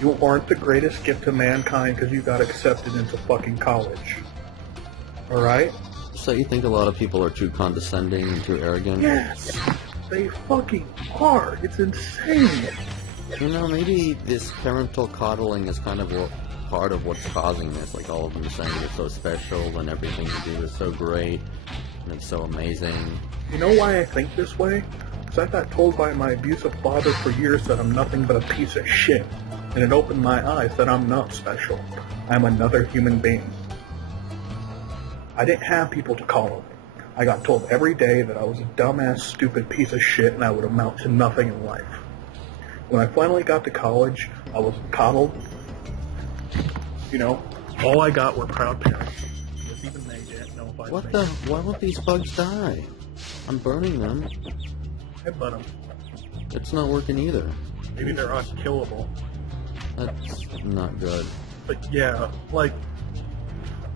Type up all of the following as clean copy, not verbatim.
You aren't the greatest gift to mankind because you got accepted into fucking college. Alright? So you think a lot of people are too condescending and too arrogant? Yes! They fucking are! It's insane! You know, maybe this parental coddling is kind of part of what's causing this. Like, all of them saying you're so special and everything you do is so great and it's so amazing. You know why I think this way? Because I got told by my abusive father for years that I'm nothing but a piece of shit. And it opened my eyes that I'm not special. I'm another human being. I didn't have people to call on me. I got told every day that I was a dumbass, stupid piece of shit and I would amount to nothing in life. When I finally got to college, I wasn't coddled. You know, all I got were proud parents. Because even they didn't know if I Why won't these bugs die? I'm burning them. Headbutt them. It's not working either. Maybe they're unkillable. That's not good. But yeah, like...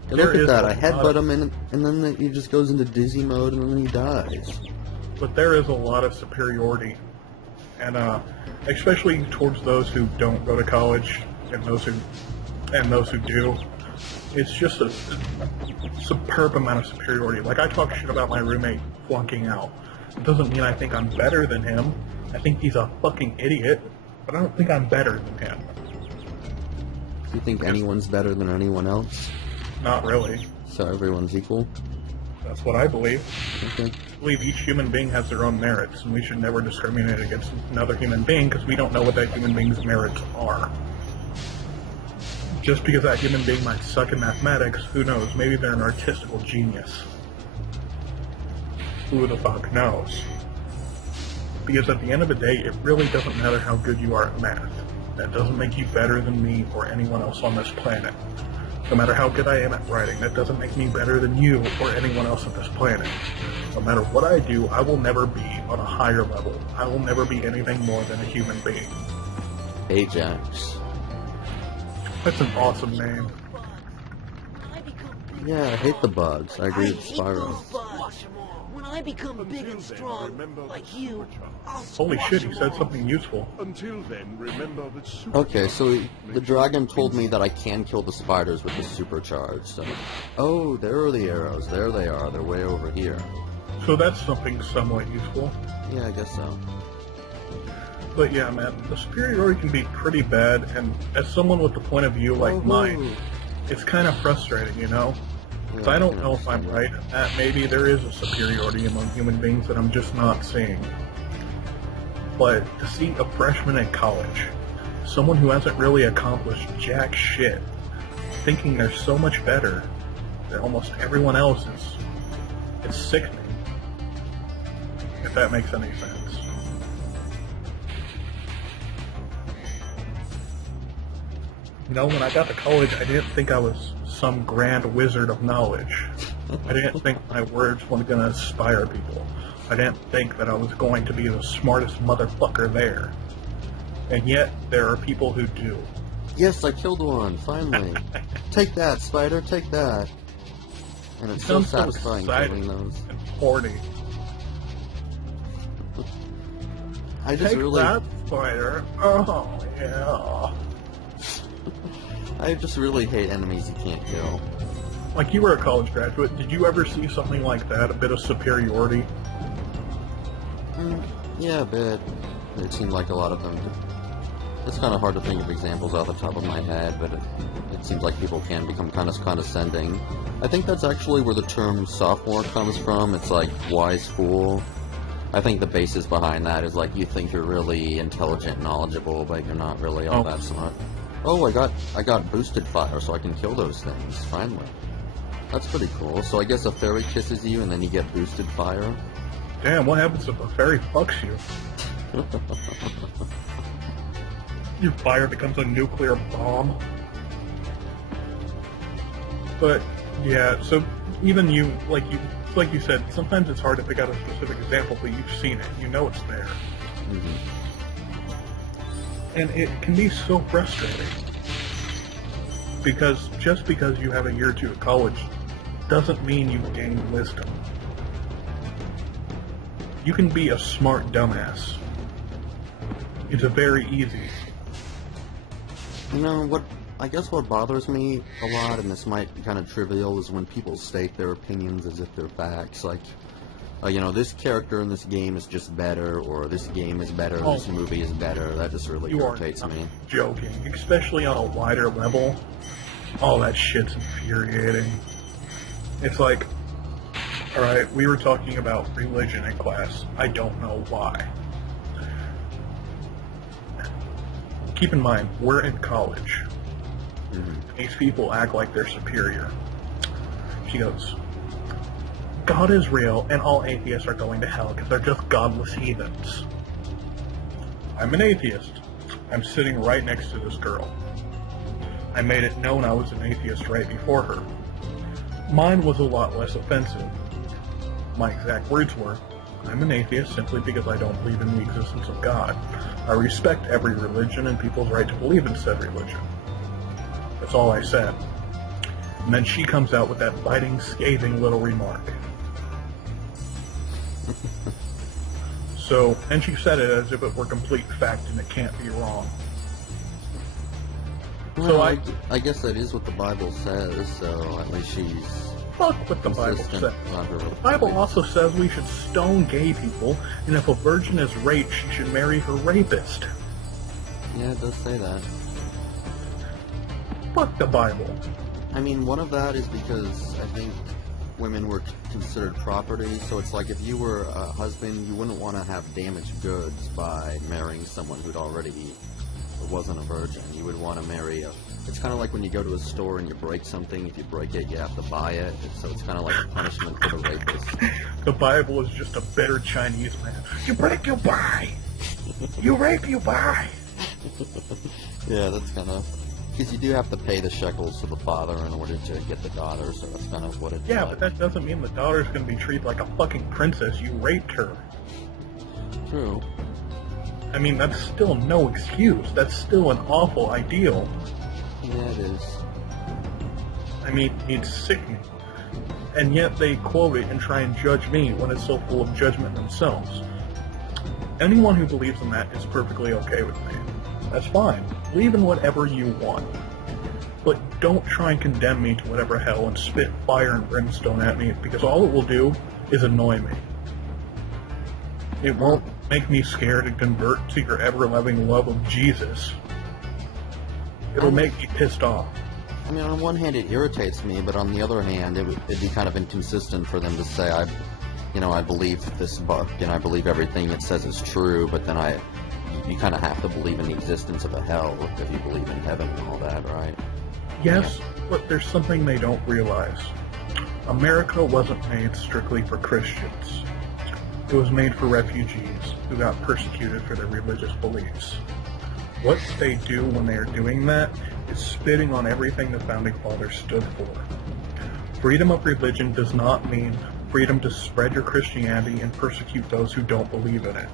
Hey, look at that, I headbutt him and then he just goes into dizzy mode and then he dies. But there is a lot of superiority. And especially towards those who don't go to college and those who do. It's just a superb amount of superiority. Like, I talk shit about my roommate flunking out. It doesn't mean I think I'm better than him. I think he's a fucking idiot, but I don't think I'm better than him. Do you think anyone's better than anyone else? Not really. So everyone's equal? That's what I believe. Okay. I believe each human being has their own merits, and we should never discriminate against another human being because we don't know what that human being's merits are. Just because that human being might suck in mathematics, who knows? Maybe they're an artistical genius. Who the fuck knows? Because at the end of the day, it really doesn't matter how good you are at math. That doesn't make you better than me or anyone else on this planet. No matter how good I am at writing, that doesn't make me better than you or anyone else on this planet. No matter what I do, I will never be on a higher level. I will never be anything more than a human being. Ajax. That's an awesome name. Yeah, I hate the bugs. I agree with Spyro. When I become big and strong, like you, I'll Holy shit, he said something useful. Until then, remember that super Okay, so the dragon told me that I can kill the spiders with the supercharge, so... Oh, there are the arrows. There they are. They're way over here. So that's something somewhat useful. Yeah, I guess so. But yeah, man, the superiority can be pretty bad, and as someone with a point of view like mine, it's kind of frustrating, you know? Because I don't know if I'm right in that. Maybe there is a superiority among human beings that I'm just not seeing. But to see a freshman in college, someone who hasn't really accomplished jack shit, thinking they're so much better than almost everyone else it's sickening. If that makes any sense. You know, when I got to college, I didn't think I was some grand wizard of knowledge. I didn't think my words were going to inspire people. I didn't think that I was going to be the smartest motherfucker there. And yet, there are people who do. Yes, I killed one, finally. Take that, spider, take that. And it's so satisfying killing those. And horny. I just Take really... that, spider. Oh, yeah. I just really hate enemies you can't kill. Like, you were a college graduate. Did you ever see something like that? A bit of superiority? Yeah, a bit. It seemed like a lot of them. It's kind of hard to think of examples off the top of my head, but it seems like people can become kind of condescending. I think that's actually where the term sophomore comes from. It's like wise fool. I think the basis behind that is like you think you're really intelligent, knowledgeable, but you're not really all that smart. Oh, I got boosted fire, so I can kill those things, finally. That's pretty cool. So I guess a fairy kisses you and then you get boosted fire? Damn, what happens if a fairy fucks you? Your fire becomes a nuclear bomb. But, yeah, so even you, like you said, sometimes it's hard to pick out a specific example, but you've seen it. You know it's there. Mm-hmm. And it can be so frustrating. Because just because you have a year or two of college doesn't mean you gain wisdom. You can be a smart dumbass. It's very easy. You know, I guess what bothers me a lot, and this might be kind of trivial, is when people state their opinions as if they're facts. Like, you know, this character in this game is just better, or this game is better, this movie is better. That just really irritates me. Joking, especially on a wider level. All that shit's infuriating. It's like, alright, we were talking about religion in class. I don't know why. Keep in mind, we're in college. These people act like they're superior. She goes, God is real, and all atheists are going to hell because they're just godless heathens. I'm an atheist. I'm sitting right next to this girl. I made it known I was an atheist right before her. Mine was a lot less offensive. My exact words were, I'm an atheist simply because I don't believe in the existence of God. I respect every religion and people's right to believe in said religion. That's all I said. And then she comes out with that biting, scathing little remark. So, and she said it as if it were complete fact and it can't be wrong. Well, So I guess that is what the Bible says, so at least she's fuck what the Bible consistent. says. The Bible also says we should stone gay people, and if a virgin is raped, she should marry her rapist. Yeah, it does say that. Fuck the Bible. I mean, one of that is because I think women were considered property, so it's like if you were a husband, you wouldn't want to have damaged goods by marrying someone who'd already wasn't a virgin. You would want to marry it's kind of like when you go to a store and you break something. If you break it, you have to buy it, so it's kind of like a punishment for the rapist. The Bible is just a bitter Chinese man. You break, you buy. You rape, you buy. Yeah, that's kind of... Because you do have to pay the shekels to the father in order to get the daughter, so that's kind of what it's Yeah, like. but that doesn't mean the daughter's going to be treated like a fucking princess. You raped her. True. I mean, that's still no excuse. That's still an awful ideal. Yeah, it is. I mean, it's sickening. And yet they quote it and try and judge me when it's so full of judgment themselves. Anyone who believes in that is perfectly okay with me. That's fine. Believe in whatever you want. But don't try and condemn me to whatever hell and spit fire and brimstone at me, because all it will do is annoy me. It won't make me scared and convert to your ever-loving love of Jesus. It'll make me pissed off. I mean, on one hand, it irritates me, but on the other hand, it'd be kind of inconsistent for them to say, I believe this book, and I believe everything it says is true, but then you kind of have to believe in the existence of a hell if you believe in heaven and all that, right? Yes, but there's something they don't realize. America wasn't made strictly for Christians. It was made for refugees who got persecuted for their religious beliefs. What they do when they are doing that is spitting on everything the Founding Fathers stood for. Freedom of religion does not mean freedom to spread your Christianity and persecute those who don't believe in it.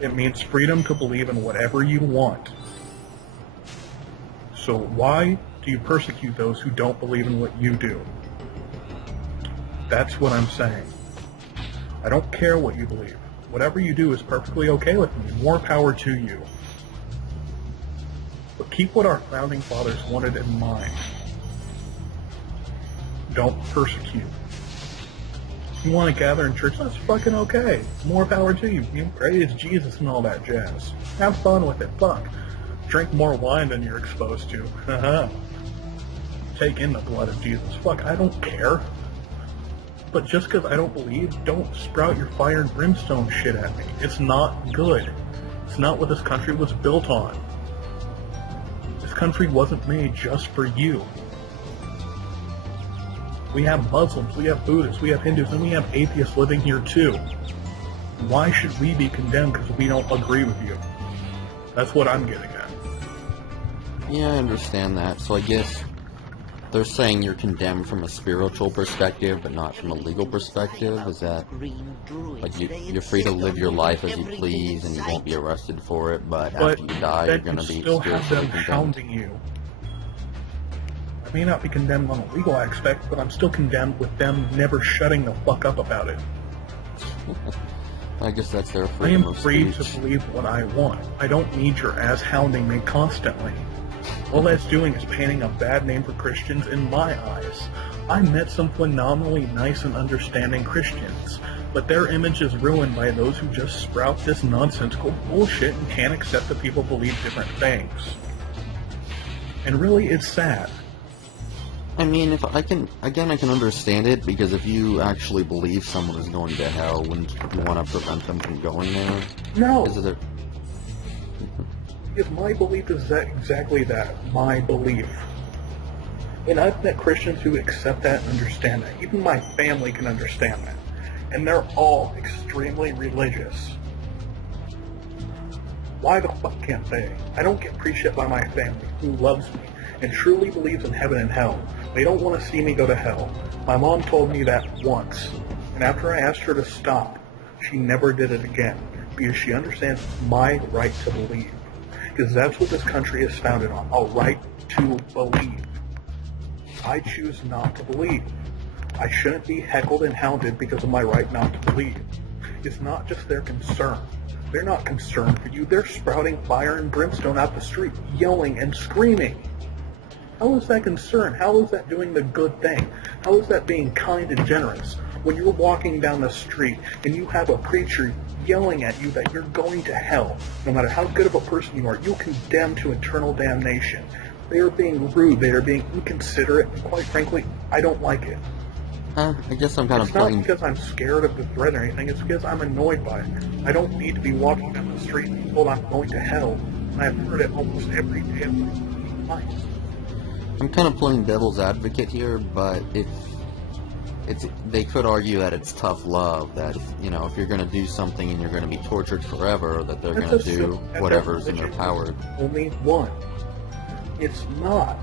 It means freedom to believe in whatever you want. So why do you persecute those who don't believe in what you do? That's what I'm saying. I don't care what you believe. Whatever you do is perfectly okay with me. More power to you. But keep what our Founding Fathers wanted in mind. Don't persecute. If you want to gather in church, that's fucking okay. More power to you. You praise Jesus and all that jazz. Have fun with it. Fuck. Drink more wine than you're exposed to. Take in the blood of Jesus. Fuck, I don't care. But just because I don't believe, don't sprout your fire and brimstone shit at me. It's not good. It's not what this country was built on. This country wasn't made just for you. We have Muslims, we have Buddhists, we have Hindus, and we have atheists living here too. Why should we be condemned because we don't agree with you? That's what I'm getting at. Yeah, I understand that. So I guess they're saying you're condemned from a spiritual perspective, but not from a legal perspective. Is that like you're free to live your life as you please, and you won't be arrested for it? But after you die, you're going to be still have them spiritually condemned. hounding you. I may not be condemned on a legal aspect, but I'm still condemned with them never shutting the fuck up about it. I guess that's their I freedom am of free speech. to believe what I want. I don't need your ass hounding me constantly. All that's doing is painting a bad name for Christians in my eyes. I met some phenomenally nice and understanding Christians, but their image is ruined by those who just sprout this nonsensical bullshit and can't accept that people believe different things. And really, it's sad. I mean, if I can understand it, because if you actually believe someone is going to hell, wouldn't you want to prevent them from going there? No! Because my belief is exactly that, my belief. And I've met Christians who accept that and understand that. Even my family can understand that. And they're all extremely religious. Why the fuck can't they? I don't get preached at by my family, who loves me and truly believes in heaven and hell. They don't want to see me go to hell. My mom told me that once, and after I asked her to stop, she never did it again, because she understands my right to believe. Because that's what this country is founded on, a right to believe. I choose not to believe. I shouldn't be heckled and hounded because of my right not to believe. It's not just their concern. They're not concerned for you. They're sprouting fire and brimstone out the street, yelling and screaming. How is that concern? How is that doing the good thing? How is that being kind and generous? When you're walking down the street and you have a preacher yelling at you that you're going to hell, no matter how good of a person you are, you're condemned to eternal damnation. They are being rude, they are being inconsiderate, and quite frankly, I don't like it. I guess I'm kind of playing... It's not because I'm scared of the threat or anything, it's because I'm annoyed by it. I don't need to be walking down the street and told I'm going to hell, and I've heard it almost every day of my life. I'm kind of playing devil's advocate here, but they could argue that it's tough love, that, you know, if you're going to do something and you're going to be tortured forever, that they're going to do whatever's in their power. Only one. It's not.